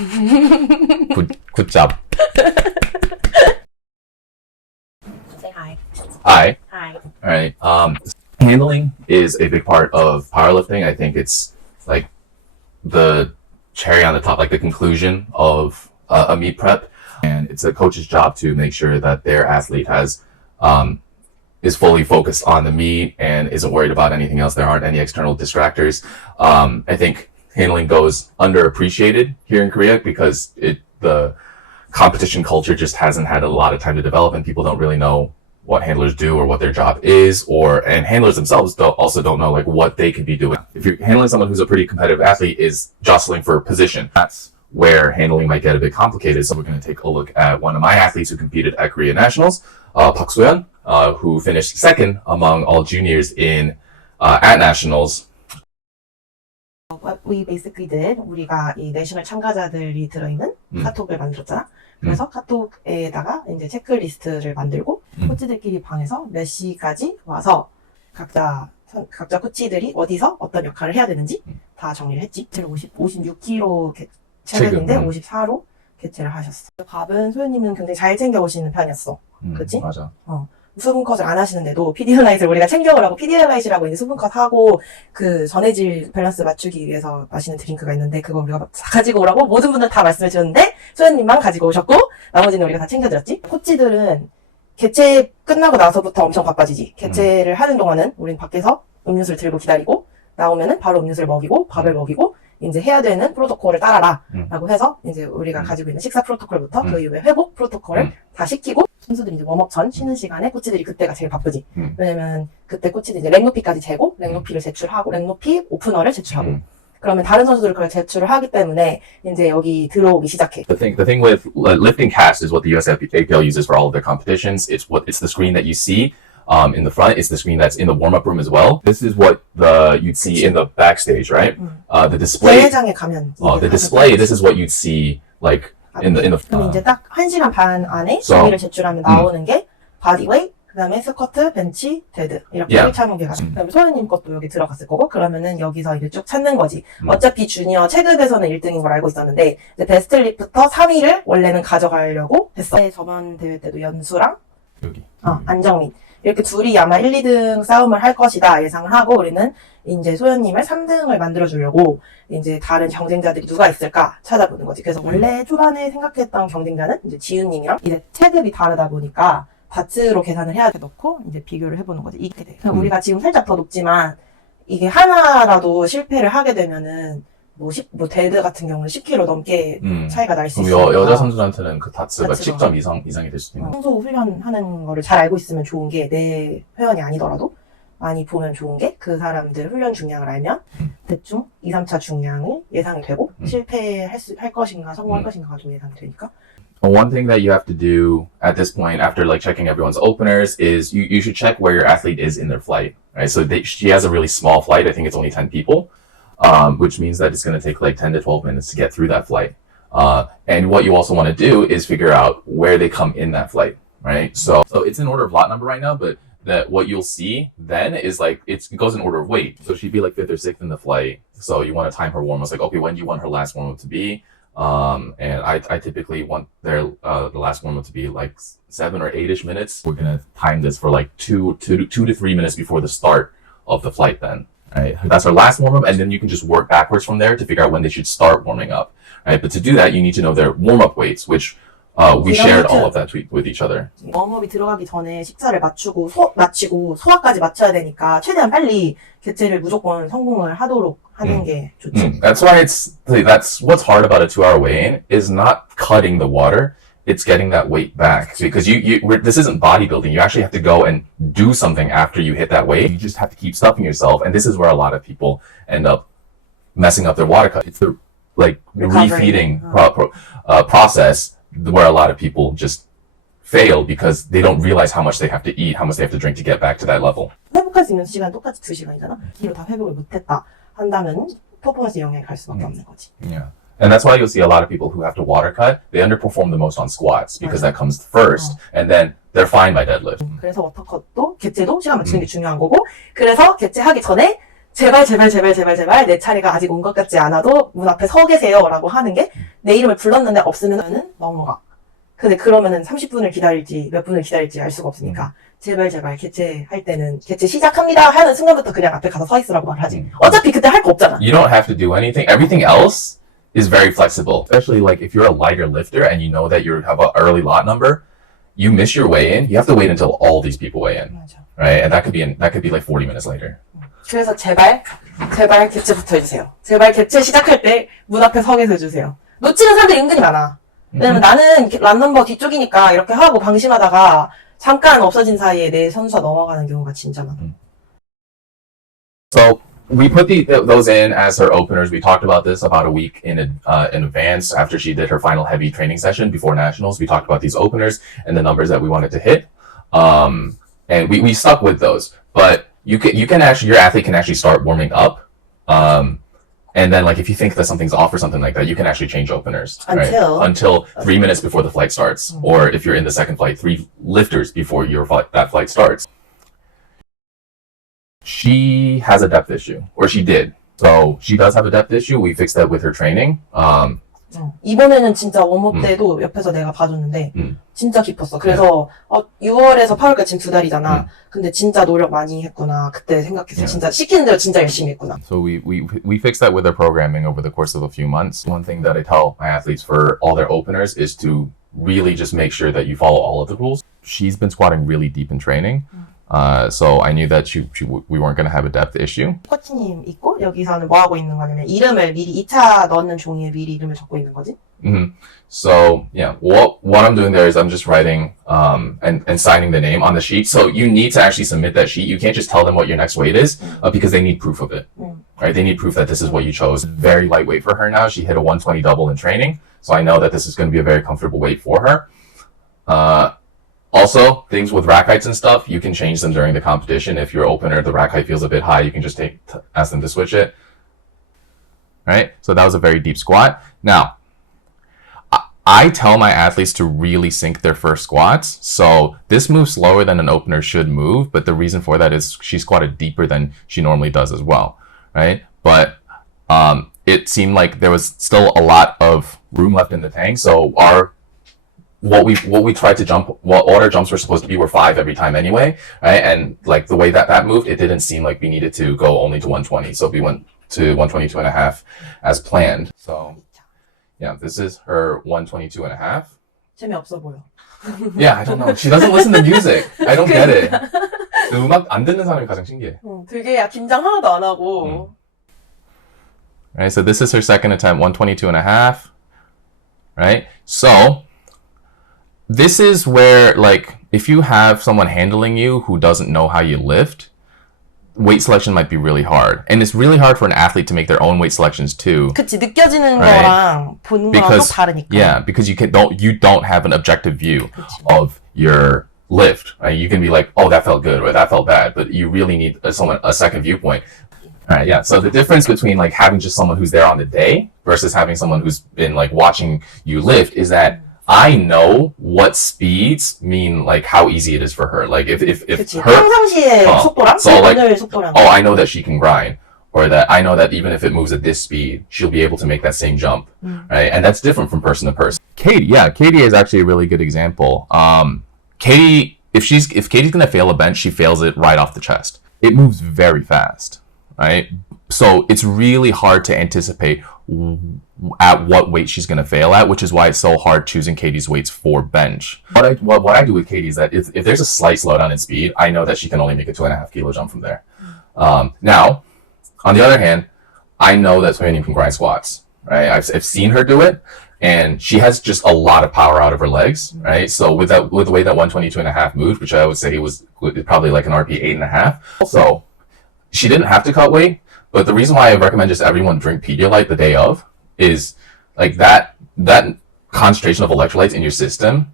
Good job. Say hi. Hi. Hi. All right. Handling is a big part of powerlifting. I think it's like the cherry on the top, like the conclusion of a meet prep. And it's a coach's job to make sure that their athlete is fully focused on the meet and isn't worried about anything else. There aren't any external distractors. I think handling goes underappreciated here in Korea because the competition culture just hasn't had a lot of time to develop, and people don't really know what handlers do or what their job is, and handlers themselves also don't know like what they could be doing. If you're handling someone who's a pretty competitive athlete is jostling for position, that's where handling might get a bit complicated. So we're going to take a look at one of my athletes who competed at Korea Nationals, 박소현, who finished second among all juniors at Nationals. What we basically did, 우리가 이 내셔널 참가자들이 들어있는 카톡을 만들었잖아. 그래서 카톡에다가 이제 체크리스트를 만들고 코치들끼리 방에서 몇 시까지 와서 각자 코치들이 어디서 어떤 역할을 해야 되는지 다 정리를 했지. 56kg 체력인데 54로 개최를 하셨어. 밥은 소현님은 굉장히 잘 챙겨 오시는 편이었어. 그치? 맞아. 수분 컷을 안 하시는데도 피디얼라이트를 우리가 챙겨오라고 피디얼라이트라고 이제 수분 컷 하고 그 전해질 밸런스 맞추기 위해서 마시는 드링크가 있는데 그거 우리가 가지고 오라고 모든 분들 다 말씀해 주는데 소현님만 가지고 오셨고 나머지는 우리가 다 챙겨드렸지. 코치들은 개최 끝나고 나서부터 엄청 바빠지지. 개최를 하는 동안은 우린 밖에서 음료수를 들고 기다리고 나오면은 바로 음료수를 먹이고 밥을 먹이고 이제 해야 되는 프로토콜을 따라라 라고 해서 이제 우리가 가지고 있는 식사 프로토콜부터 그 이후에 회복 프로토콜을 다 시키고 선수들이 이제 웜업 전 쉬는 시간에 코치들이 그때가 제일 바쁘지. 왜냐면 그때 코치들이 이제 랭높이까지 재고 랭높이를 제출하고 랭높이 오프너를 제출하고 그러면 다른 선수들은 그걸 제출을 하기 때문에 이제 여기 들어오기 시작해. The thing with lifting cast is what the USAPL uses for all of their competitions. It's the screen that you see in the front. It's the screen that's in the warm-up room as well. This is what you'd see in the backstage, right? The display. 대회장에 가면. The display. This is what you'd see like in the. 그럼 이제 딱 1시간 반 안에 정의를 제출하면 나오는 게 바디웨이트, 그다음에 스쿼트, 벤치, 데드 이렇게 1차 경기가. 그다음에 소현님 것도 여기 들어갔을 거고 그러면은 여기서 이제 쭉 찾는 거지. 어차피 주니어 체급에서는 1등인 걸 알고 있었는데 이제 베스트 립부터 3위를 원래는 가져가려고 했어. 저번 대회 때도 연수랑 여기. 안정민 이렇게 둘이 아마 1, 2등 싸움을 할 것이다 예상을 하고 우리는 이제 소현님을 3등을 만들어주려고 이제 다른 경쟁자들이 누가 있을까 찾아보는 거지. 그래서 원래 초반에 생각했던 경쟁자는 이제 지윤님이랑 이제 체급이 다르다 보니까 바트로 계산을 해야 돼 넣고 이제 비교를 해보는 거지. 이게 돼. 우리가 지금 살짝 더 높지만 이게 하나라도 실패를 하게 되면은 뭐 데드 같은 경우는 10kg 넘게 차이가 날 수 있으니까. 여자 선수한테는 그 다츠가 10점 이상이 될 수도 있는. 평소 훈련하는 거를 잘 알고 있으면 좋은 게 내 회원이 아니더라도 많이 보면 좋은 게 그 사람들 훈련 중량을 알면 대충 2, 3차 중량이 예상이 되고 실패할 것인가 성공할 것인가가 좀 예상이 되니까. One thing that you have to do at this point, after like checking everyone's openers, is you should check where your athlete is in their flight, right? So she has a really small flight. I think it's only 10 people, which means that it's going to take like 10 to 12 minutes to get through that flight. And what you also want to do is figure out where they come in that flight, right? So it's in order of lot number right now, but that what you'll see then is like it goes in order of weight. So she'd be like 5th or 6th in the flight. So you want to time her warm-ups like, okay, when do you want her last warm-up to be? And I typically want the last warm-up to be like 7 or 8-ish minutes. We're gonna time this for like 2 to 3 minutes before the start of the flight then. Right? That's our last warm-up, and then you can just work backwards from there to figure out when they should start warming up. Right? But to do that, you need to know their warm-up weights, which we shared all of that with each other. 웜업이 들어가기 전에 식사를 마치고 소화까지 맞춰야 되니까 최대한 빨리 개체를 무조건 성공을 하도록 하는 게 좋지. That's why that's what's hard about a 2-hour weigh-in is not cutting the water. It's getting that weight back because this isn't bodybuilding. You actually have to go and do something after you hit that weight. You just have to keep stuffing yourself, and this is where a lot of people end up messing up their water cut. It's the refeeding process where a lot of people just fail because they don't realize how much they have to eat, how much they have to drink to get back to that level. 회복할 수 있는 시간은 똑같이 2시간이잖아. 뒤로 다 회복을 못했다 한다면 퍼포먼스에 영향이 갈 수밖에 없는 거지. Yeah. And that's why you'll see a lot of people who have to water cut, they underperform the most on squats because that comes first, and then they're fine by deadlift. 그래서 워터컷도 개체도 시간 맞추는 게 중요한 거고, 그래서 개체하기 전에 제발 내 차례가 아직 온 것 같지 않아도 문 앞에 서 계세요 라고 하는 게 내 이름을 불렀는데 없으면은 넘어가. 근데 그러면은 30분을 기다릴지 몇 분을 기다릴지 알 수가 없으니까 제발 개최할 때는 개최 시작합니다 하는 순간부터 그냥 앞에 가서 서 있으라고 말하지. 어차피 그때 할 거 없잖아. You don't have to do anything. Everything else is very flexible. Especially like if you're a lighter lifter and you know that you have an early lot number, you miss your weigh in. You have to wait until all these people weigh in, 맞아. right? And that could be like 40 minutes later. 그래서 제발 개최부터 해주세요. 제발 개최 시작할 때 문 앞에 서 계서 해주세요. 놓치는 사람들이 은근히 많아. 왜냐면 나는 란넘버 뒤쪽이니까 이렇게 하고 방심하다가 잠깐 없어진 사이에 내 선수가 넘어가는 경우가 진짜 많아. So we put those in as her openers. We talked about this about a week in advance after she did her final heavy training session before nationals. We talked about these openers and the numbers that we wanted to hit, and we stuck with those. But you can actually, your athlete can actually start warming up. And then, like, if you think that something's off or something like that, you can actually change openers. Until 3 minutes before the flight starts. Or if you're in the second flight, 3 lifters before that flight starts. She has a depth issue. Or she did. So, she does have a depth issue. We fixed that with her training. 이번에는 진짜 웜업 때도 옆에서 내가 봐줬는데 진짜 기뻤어. 그래서 6월에서 8월까지 지금 2달이잖아. 근데 진짜 노력 많이 했구나. 그때 생각했어. 진짜 시키는 대로 진짜 열심히 했구나. So we fixed that with our programming over the course of a few months. One thing that I tell my athletes for all their openers is to really just make sure that you follow all of the rules. She's been squatting really deep in training. So I knew that we weren't going to have a depth issue. 코치님 있고 여기서는 뭐 하고 있는 거냐면 이름을 미리 2차 넣는 종이에 미리 이름을 적고 있는 거지. So yeah, what I'm doing there is I'm just writing and signing the name on the sheet. So you need to actually submit that sheet. You can't just tell them what your next weight is because they need proof of it. Right? They need proof that this is what you chose. Very lightweight for her now. She hit a 120 double in training. So I know that this is going to be a very comfortable weight for her. Also, things with rack heights and stuff, you can change them during the competition. If your opener, the rack height feels a bit high, you can just ask them to switch it. Right? So that was a very deep squat. Now, I tell my athletes to really sink their first squats. So this moves slower than an opener should move, but the reason for that is she squatted deeper than she normally does as well. Right? But it seemed like there was still a lot of room left in the tank. So what we tried to jump, what our jumps were supposed to be were 5 every time anyway, right? And like the way that moved, it didn't seem like we needed to go only to 120. So we went to 122.5 as planned. So yeah, this is her 122.5. 재미없어 보여. Yeah, I don't know. She doesn't listen to music. I don't get it. 음악 안 듣는 사람이 가장 신기해. 되게 긴장 하나도 안 하고. Right, so this is her second attempt, 122.5. Right? So this is where, like, if you have someone handling you who doesn't know how you lift, weight selection might be really hard. And it's really hard for an athlete to make their own weight selections too. 그치, 느껴지는 거랑 보는 거랑 또 다르니까. Yeah, because you don't have an objective view of your lift. Right? You can be like, oh, that felt good or that felt bad, but you really need a second viewpoint. All right, yeah. So the difference between like having just someone who's there on the day versus having someone who's been like watching you lift is that I know what speeds mean like how easy it is for her. Like if 그치, her 평상시의 속도랑 so like 오늘 속도랑. oh, I know that she can grind, or that I know that even if it moves at this speed, she'll be able to make that same jump, right? And that's different from person to person. Katie is actually a really good example. Katie, if Katie's gonna fail a bench, she fails it right off the chest. It moves very fast, right? So it's really hard to anticipate at what weight she's going to fail at, which is why it's so hard choosing Katie's weights for bench. What I do with Katie is that if there's a slight slowdown in speed, I know that she can only make a 2.5 kilo jump from there. Now, on the other hand, I know that So현님 can grind squats, right? I've seen her do it, and she has just a lot of power out of her legs, right? So with the way that 122.5 moved, which I would say was probably like an RP 8.5. So she didn't have to cut weight, but the reason why I recommend just everyone drink Pedialyte the day of is like that concentration of electrolytes in your system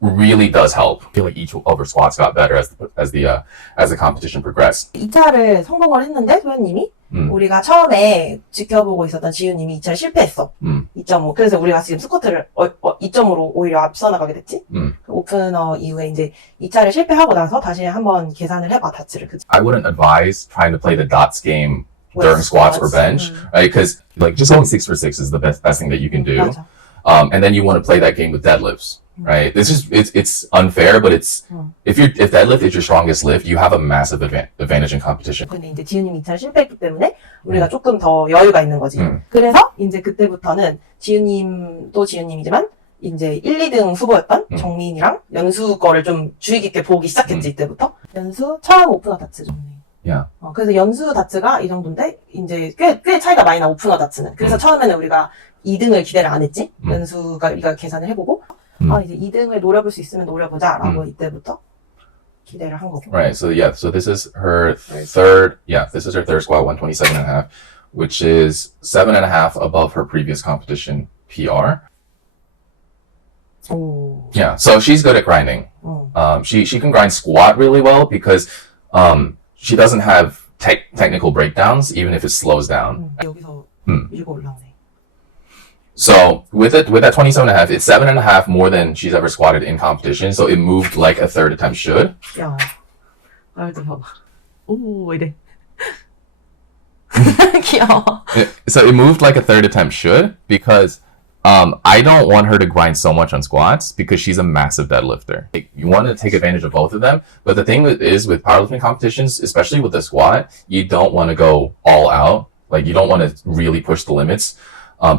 really does help. I feel like each of her squats got better as the competition progressed. 2차를 성공을 했는데 소현님이 우리가 처음에 지켜보고 있었던 지윤님이 2차를 실패했어. 2.5. 그래서 우리가 지금 스쿼트를 2.5로 오히려 앞서 나가게 됐지. 오프너 이후에 이제 2차를 실패하고 나서 다시 한번 계산을 해봐, 다츠를. 그치? I wouldn't advise trying to play the dots game during squats or bench, 음. right? Because like just going 6 for 6 is the best thing that you can do. 맞아. And then you want to play that game with deadlifts, right? It's unfair, but it's if deadlift is your strongest lift, you have a massive advantage in competition. 근데 이제 지윤님이 2차를 실패했기 때문에 우리가 조금 더 여유가 있는 거지. 그래서 이제 그때부터는 지윤님도 지윤님이지만 이제 1, 2등 후보였던 정민이랑 연수 거를 좀 주의 깊게 보기 시작했지, 이때부터. 연수 처음 오프너 다츠 정리. Yeah. 그래서 연수 다츠가 이 정도인데 이제 꽤 차이가 많이 나, 오프너 다츠는. 그래서 처음에는 우리가 2등을 기대를 안 했지. 연수가 우리가 계산을 해보고 이제 2등을 노려볼 수 있으면 노려보자라고 이때부터 기대를 한 거고. Right. So yeah. So this is her third. Yeah. This is her third squat, 127.5, which is 7.5 above her previous competition PR. 오. Yeah. So she's good at grinding. She can grind squat really well because she doesn't have technical breakdowns, even if it slows down. 여기서 밀고 올라오네. So with that 27.5, it's 7.5 more than she's ever squatted in competition. So it moved like a third attempt should. 야, 말도 봐봐. 오, 이래. 귀여워. So it moved like a third attempt should because I don't want her to grind so much on squats because she's a massive deadlifter. Like, you want to take advantage of both of them, but the thing is with powerlifting competitions, especially with the squat, you don't want to go all out. Like you don't want to really push the limits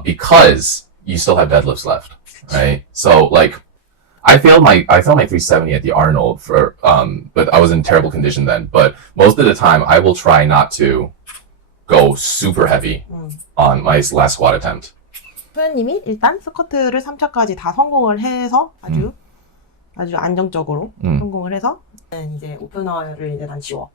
because you still have deadlifts left, right? So like I failed my 370 at the Arnold for but I was in terrible condition then. But most of the time I will try not to go super heavy on my last squat attempt. 소현님이 일단 스쿼트를 3차까지 다 성공을 해서 아주 안정적으로 성공을 해서 이제 오프너를 이제 난 지워.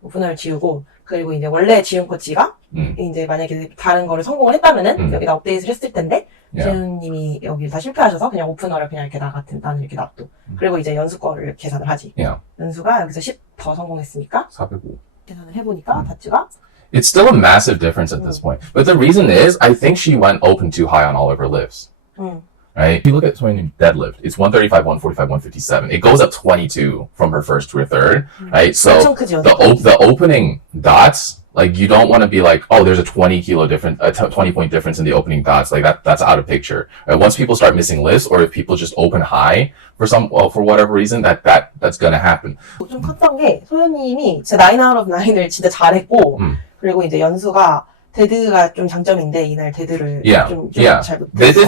오프너를 지우고 그리고 이제 원래 지훈 코치가 이제 만약에 다른 거를 성공을 했다면은 여기다 업데이트를 했을 텐데 지훈님이 여기를 다 실패하셔서 그냥 오프너를 그냥 이렇게 나는 이렇게 놔둬. 그리고 이제 연수 거를 계산을 하지. Yeah. 연수가 여기서 10 더 성공했으니까 405. 계산을 해보니까 다츠가 It's still a massive difference at this point. But the reason is, I think she went open too high on all of her lifts. Right? If you look at Sohen님's deadlift, it's 135, 145, 157. It goes up 22 from her first to her third. Right? So the opening dots, like you don't want to be like, oh, there's a 20 kilo difference, a 20 point difference in the opening dots. Like that's out of picture. Right? Once people start missing lifts, or if people just open high for whatever reason, that's gonna happen. 좀 컸던 게 소현님이 진짜 9 out of 9을 진짜 잘했고 그리고 이제 연수가 데드가 좀 장점인데 이날 데드를 잘 못했어.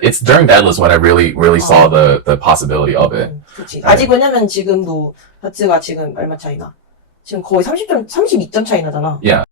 It's during deadlifts when I really saw the possibility of it. 그렇지. 아직 왜냐면 지금도 다츠가 지금 얼마 차이나? 지금 거의 32점 차이 나잖아. Yeah.